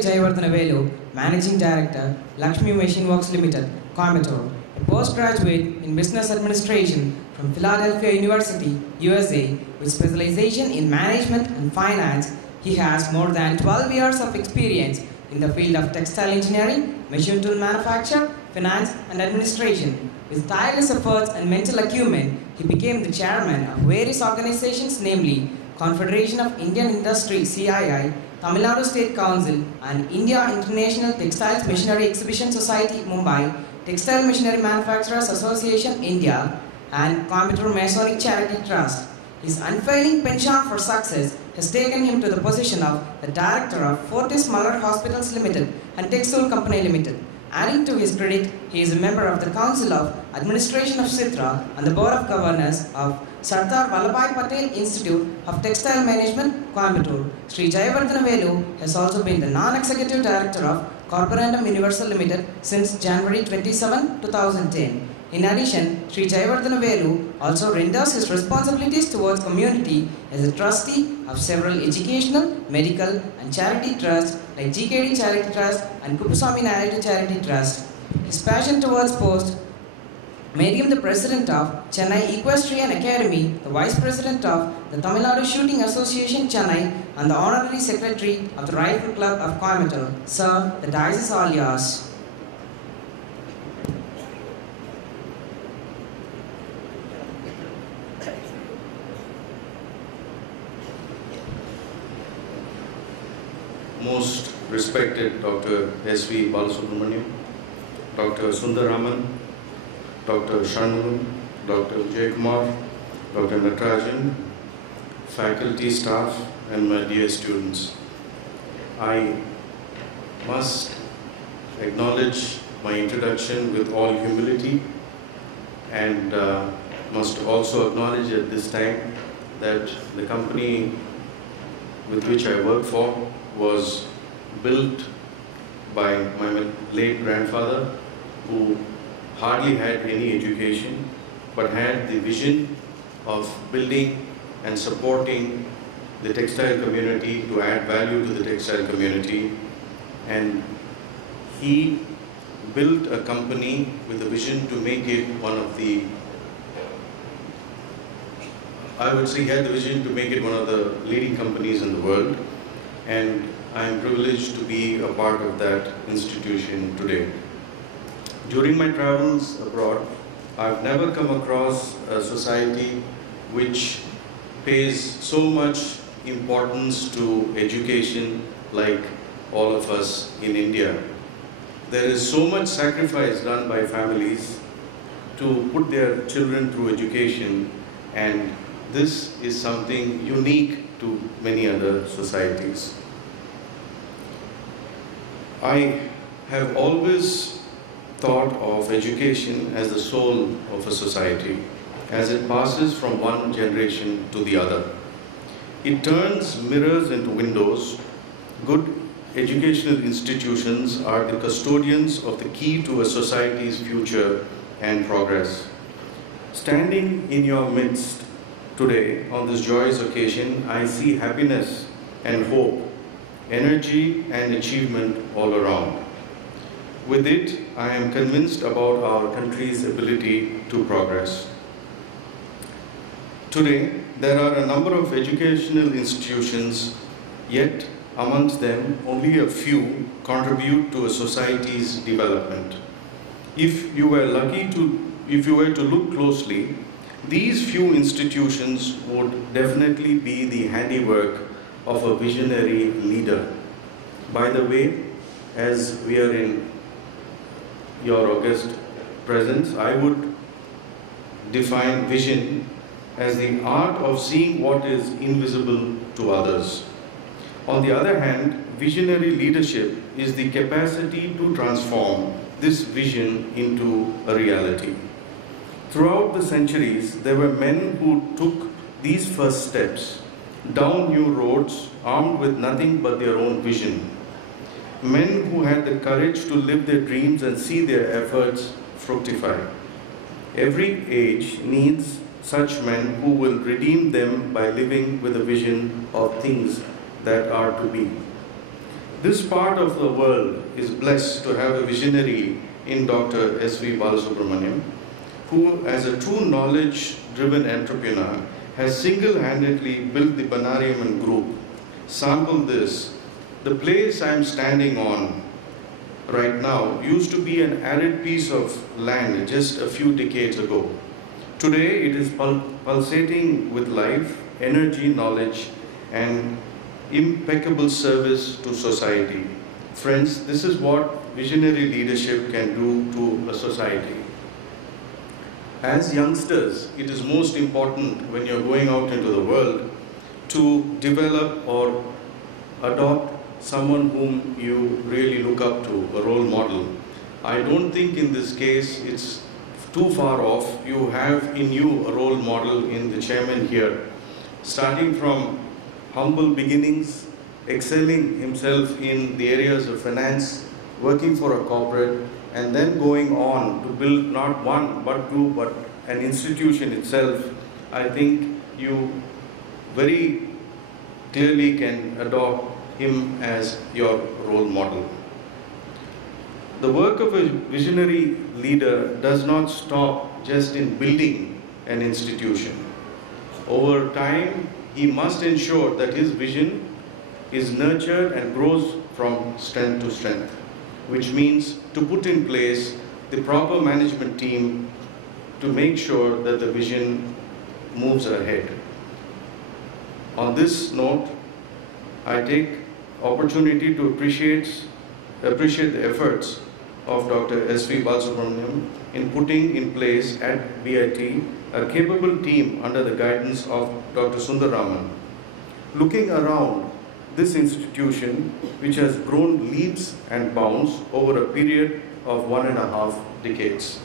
Jayavardhanavelu, Managing Director, Lakshmi Machine Works Limited, Coimbatore, a postgraduate in Business Administration from Philadelphia University, USA, with specialization in Management and Finance. He has more than 12 years of experience in the field of textile engineering, machine tool manufacture, finance, and administration. With tireless efforts and mental acumen, he became the chairman of various organizations, namely Confederation of Indian Industry (CII), Tamil Nadu State Council, and India International Textiles Machinery Exhibition Society, Mumbai, Textile Machinery Manufacturers Association, India, and Coimbatore Masonic Charity Trust. His unfailing penchant for success has taken him to the position of the director of Fortis Muller Hospitals Limited and Textile Company Limited. Adding to his credit, he is a member of the Council of Administration of Citra and the Board of Governors of Sardar Vallabhbhai Patel Institute of Textile Management, Coimbatore. Sri Jayavardhanavelu has also been the non-executive director of Corporatum Universal Limited since January 27, 2010. In addition, Sri Jayavardhanavelu also renders his responsibilities towards community as a trustee of several educational, medical, and charity trusts like GKD Charity Trust and Kuppuswamy Naidu Charity Trust. His passion towards sports made him the president of Chennai Equestrian Academy, the vice president of the Tamil Nadu Shooting Association Chennai, and the honorary secretary of the Rifle Club of Coimbatore. Sir, the dice is all yours. Most respected Dr. S.V. Balasubramaniam, Dr. Sundaraman, Dr. Shanmugam, Dr. Vijaykumar, Dr. Natarajan, faculty, staff, and my dear students. I must acknowledge my introduction with all humility and must also acknowledge at this time that the company with which I work for was built by my late grandfather, who hardly had any education but had the vision of building and supporting the textile community, to add value to the textile community. And he built a company with a vision to make it one of the, I would say he had the vision to make it one of the leading companies in the world. And I am privileged to be a part of that institution today. During my travels abroad, I've never come across a society which pays so much importance to education like all of us in India. There is so much sacrifice done by families to put their children through education, and this is something unique to many other societies. I have always thought of education as the soul of a society, as it passes from one generation to the other. It turns mirrors into windows. Good educational institutions are the custodians of the key to a society's future and progress. Standing in your midst today on this joyous occasion, I see happiness and hope, energy and achievement all around. With it, I am convinced about our country's ability to progress. Today, there are a number of educational institutions, yet amongst them, only a few contribute to a society's development. If you were to look closely, these few institutions would definitely be the handiwork of a visionary leader. By the way, as we are in your august presence, I would define vision as the art of seeing what is invisible to others. On the other hand, visionary leadership is the capacity to transform this vision into a reality. Throughout the centuries, there were men who took these first steps down new roads, armed with nothing but their own vision. Men who had the courage to live their dreams and see their efforts fructify. Every age needs such men who will redeem them by living with a vision of things that are to be. This part of the world is blessed to have a visionary in Dr. S.V. Balasubramaniam, who, as a true knowledge-driven entrepreneur, has single-handedly built the Banariaman Group. Sample this. The place I'm standing on right now used to be an arid piece of land just a few decades ago. Today, it is pulsating with life, energy, knowledge, and impeccable service to society. Friends, this is what visionary leadership can do to a society. As youngsters, it is most important when you're going out into the world to develop or adopt someone whom you really look up to, a role model. I don't think in this case it's too far off. You have in you a role model in the chairman here, starting from humble beginnings, excelling himself in the areas of finance, working for a corporate, and then going on to build not one but two, but an institution itself. I think you very clearly can adopt him as your role model. The work of a visionary leader does not stop just in building an institution. Over time, he must ensure that his vision is nurtured and grows from strength to strength, which means to put in place the proper management team to make sure that the vision moves ahead. On this note, I take opportunity to appreciate the efforts of Dr. S.V. Balasubramaniam in putting in place at BIT a capable team under the guidance of Dr. Sundaraman. Looking around this institution, which has grown leaps and bounds over a period of 1.5 decades.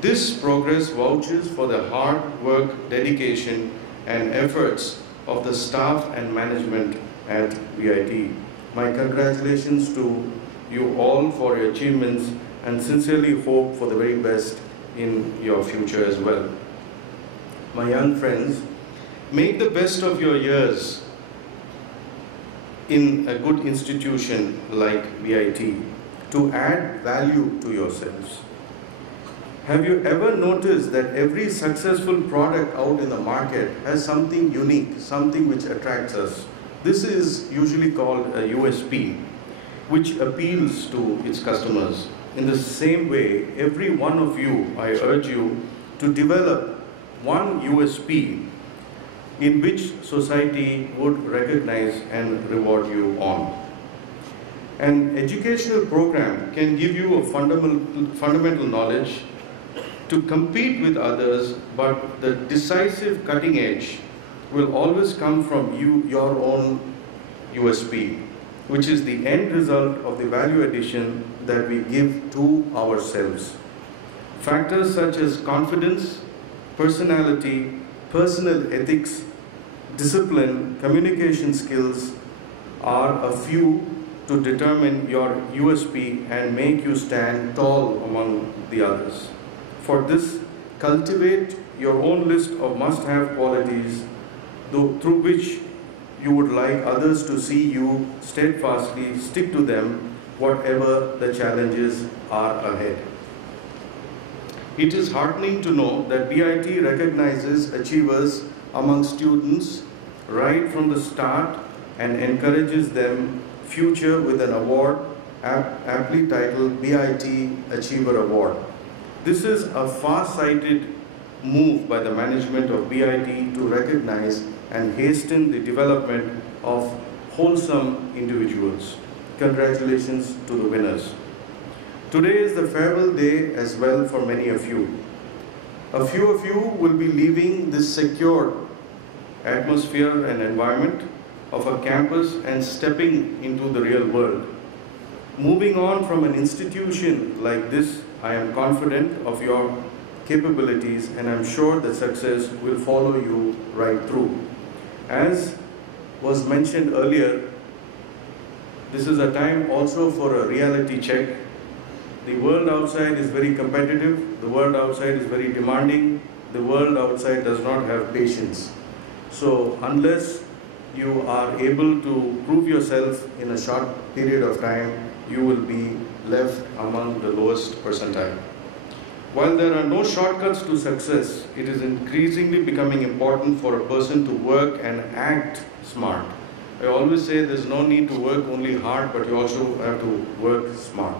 This progress vouches for the hard work, dedication, and efforts of the staff and management at BIT. My congratulations to you all for your achievements and sincerely hope for the very best in your future as well. My young friends, make the best of your years in a good institution like BIT to add value to yourselves. Have you ever noticed that every successful product out in the market has something unique, something which attracts us? This is usually called a USP, which appeals to its customers. In the same way, every one of you, I urge you to develop one USP in which society would recognize and reward you on. An educational program can give you a fundamental knowledge to compete with others, but the decisive cutting edge will always come from your own USP, which is the end result of the value addition that we give to ourselves. Factors such as confidence, personality, personal ethics, discipline, communication skills are a few to determine your USP and make you stand tall among the others. For this, cultivate your own list of must-have qualities through which you would like others to see you steadfastly stick to them, whatever the challenges are ahead. It is heartening to know that BIT recognizes achievers among students right from the start and encourages them future with an award aptly titled BIT Achiever Award. This is a far-sighted move by the management of BIT to recognize and hasten the development of wholesome individuals. Congratulations to the winners. Today is the farewell day as well for many of you. A few of you will be leaving this secure atmosphere and environment of a campus and stepping into the real world. Moving on from an institution like this, I am confident of your capabilities and I'm sure that success will follow you right through. As was mentioned earlier, this is a time also for a reality check. The world outside is very competitive, the world outside is very demanding, the world outside does not have patience. So unless you are able to prove yourself in a short period of time, you will be left among the lowest percentile. While there are no shortcuts to success, it is increasingly becoming important for a person to work and act smart. I always say there's no need to work only hard, but you also have to work smart.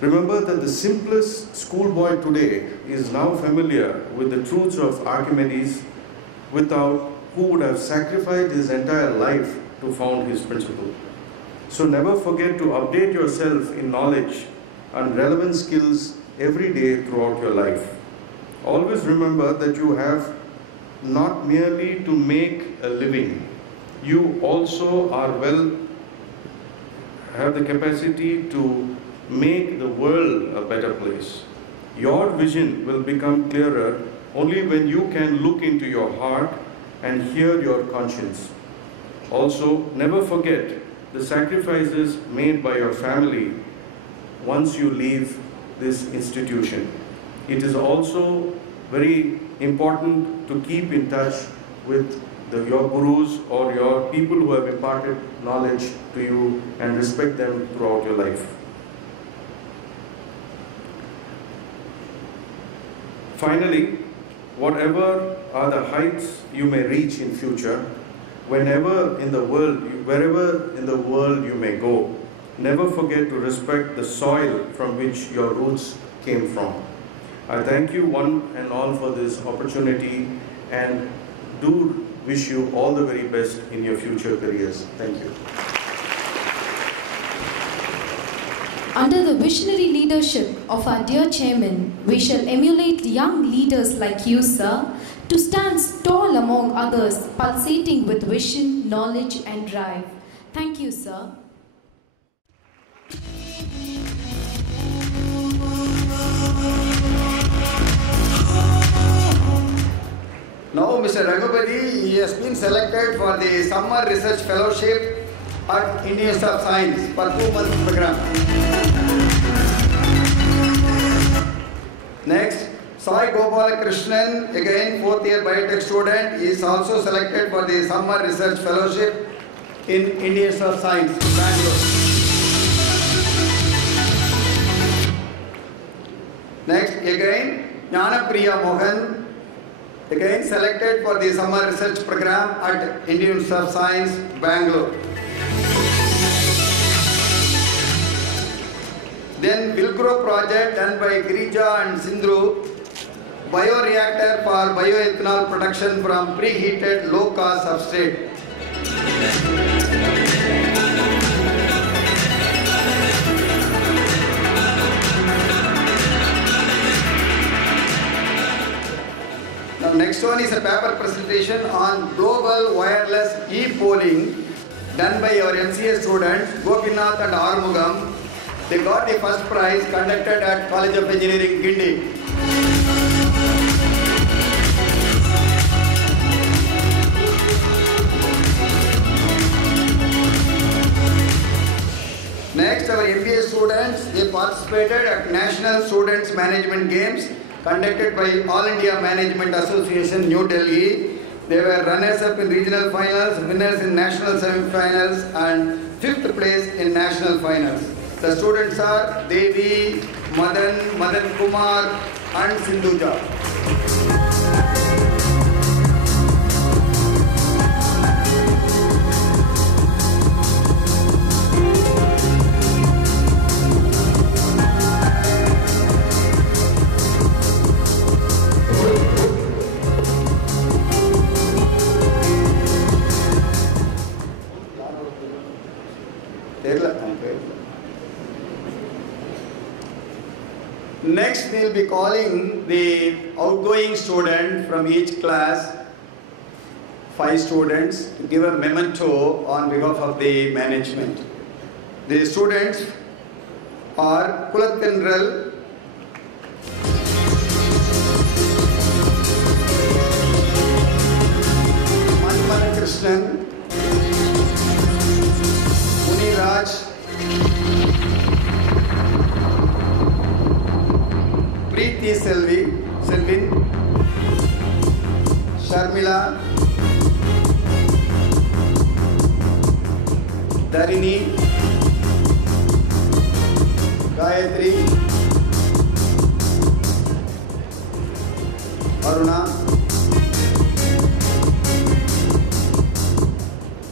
Remember that the simplest schoolboy today is now familiar with the truths of Archimedes, who would have sacrificed his entire life to found his principle. So never forget to update yourself in knowledge and relevant skills every day throughout your life. Always remember that you have not merely to make a living, you also have the capacity to make the world a better place. Your vision will become clearer only when you can look into your heart and hear your conscience. Also, never forget the sacrifices made by your family once you leave this institution. It is also very important to keep in touch with your gurus or your people who have imparted knowledge to you and respect them throughout your life. Finally, whatever are the heights you may reach in future, wherever in the world you may go, never forget to respect the soil from which your roots came from. I thank you one and all for this opportunity and do wish you all the very best in your future careers. Thank you. Under the visionary leadership of our dear chairman, we shall emulate young leaders like you, sir, to stand tall among others, pulsating with vision, knowledge and drive. Thank you, sir. Now Mr. Raghupati, he has been selected for the Summer Research Fellowship at Indian Institute of Science for 2-month program. Next, Sai Gopalakrishnan, again 4th year biotech student, is also selected for the Summer Research Fellowship in Indian Institute of Science, Bangalore. Next, again, Jnanapriya Mohan, again selected for the Summer Research Program at Indian Institute of Science, Bangalore. Then Wilgrow project done by Girija and Sindhu, bioreactor for bioethanol production from preheated low-cost substrate. Now next one is a paper presentation on global wireless e-polling done by our MCA students Gopinath and Armugam. They got the first prize conducted at College of Engineering, Guindy. Next, our MBA students, they participated at National Students Management Games conducted by All India Management Association, New Delhi. They were runners-up in regional finals, winners in national semi-finals and 5th place in national finals. The students are Devi, Madan Kumar and Sindhuja. Next, we will be calling the outgoing student from each class, 5 students, to give a memento on behalf of the management. The students are Kulatendral, Manmana Krishnan, Muniraj, Preeti Selvin, Sharmila, Nalini, Gayatri, Aruna,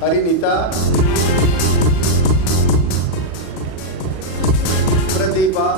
Harinita, Pradeepa,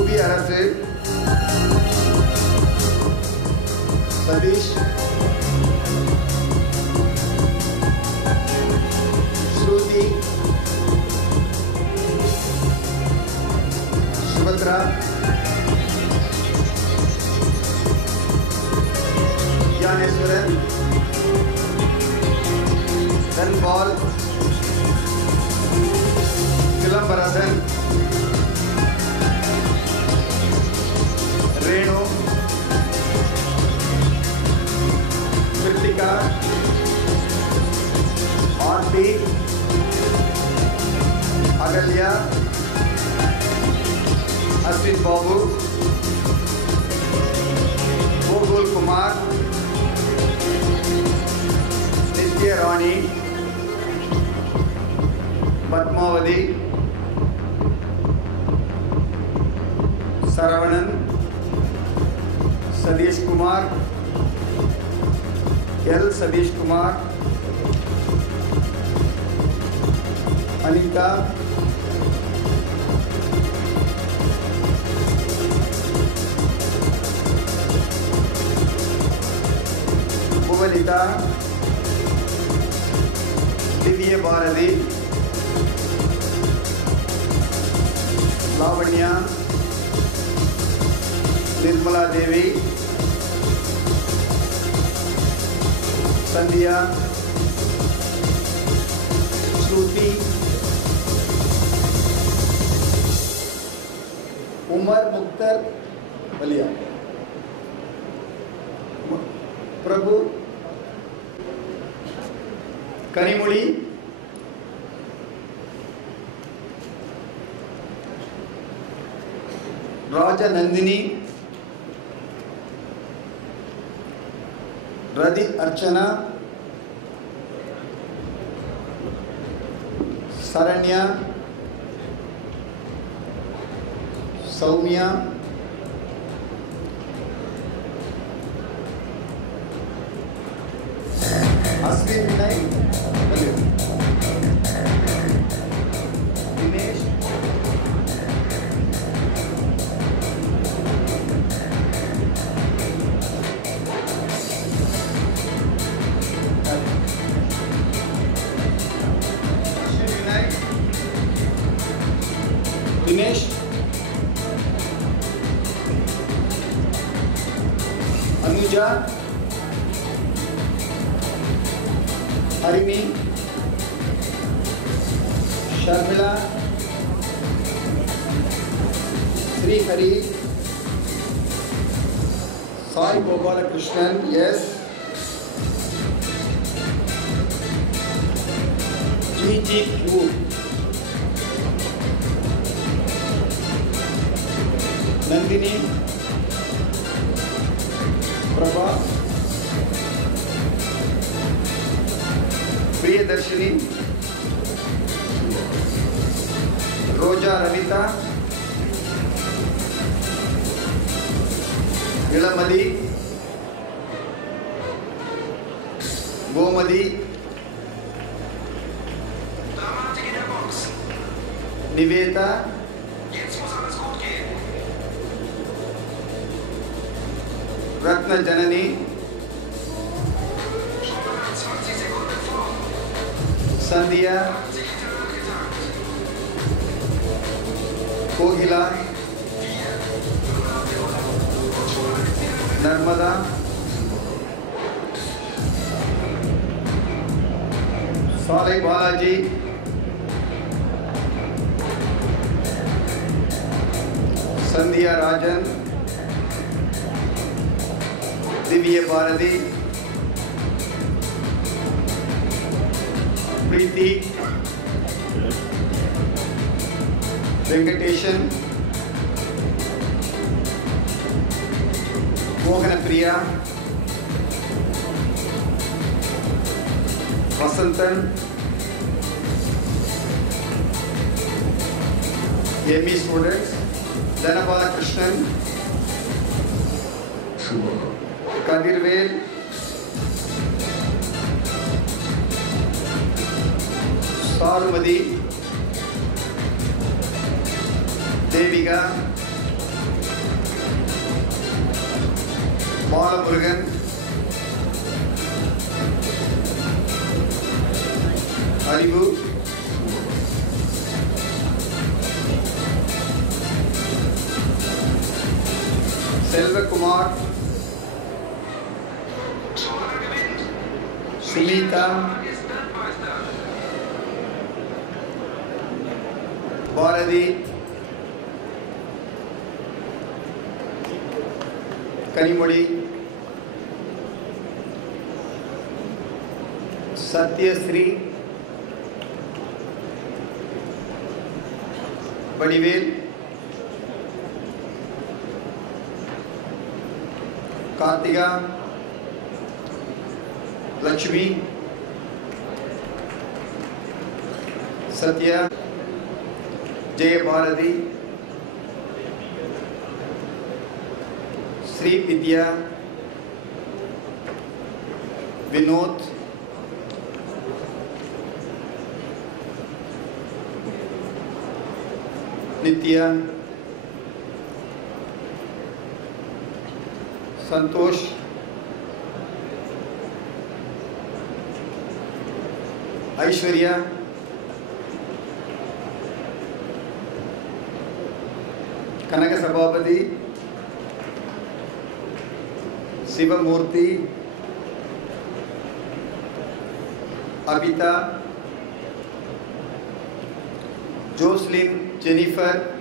Ubi Arase, Sadish, Shruti, Subhadra, Gyaneswaran, Dhanbal, Kilambaradan, Renu, Kritika, Aarti, Agalya, Ashwin Babu, Gokul Kumar, Nitya Rani, Padmavati, Saravanan, Sadish Kumar, L. Sadish Kumar, Anita, Bhuvanita, Divya Bharati, Lavanya, Nirmala Devi, Sandhya, Shruti, Umar Mukhtar Balia, Prabhu, Kanimuli, Raja Nandini, Radhi Archana, Saranya, Soumya, Ashwin Vinay, Dinesh, Dinesh, Anuja, Harini, Sharmila, Sri Hari, Sai Gopalakrishnan, yes, GGQ, Nandini, Prabha, Priyadarshini, Roja Ravita, Ilamadi, Gomadi, Niveta, Ratna Janani, Sandhya, Kohila, Narmada, Saleh Balaji, Sandhya Rajan, Divya Bharati, Preeti, Venkateshan, Mohana Priya, Vasantan, ME students, Dhanapala Krishnan, Kadirvel, Sarumadi, Devika, Balamurugan, Haribu, Selva Kumar, Sumita, Bharati, Kanimudi, Satyasri, Vadivel, Kartika, Lakshmi, Satya, Jaya Bharati, Sri Vidya, Vinod, Nitya, Santosh, Aishwarya, Kanaka Sabhapati, Sivamurthy, Abita, Jocelyn, Jennifer,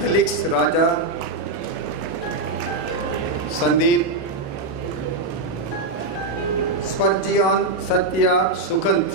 Felix Raja, Sandeep, Sparjian Satya Sukhant,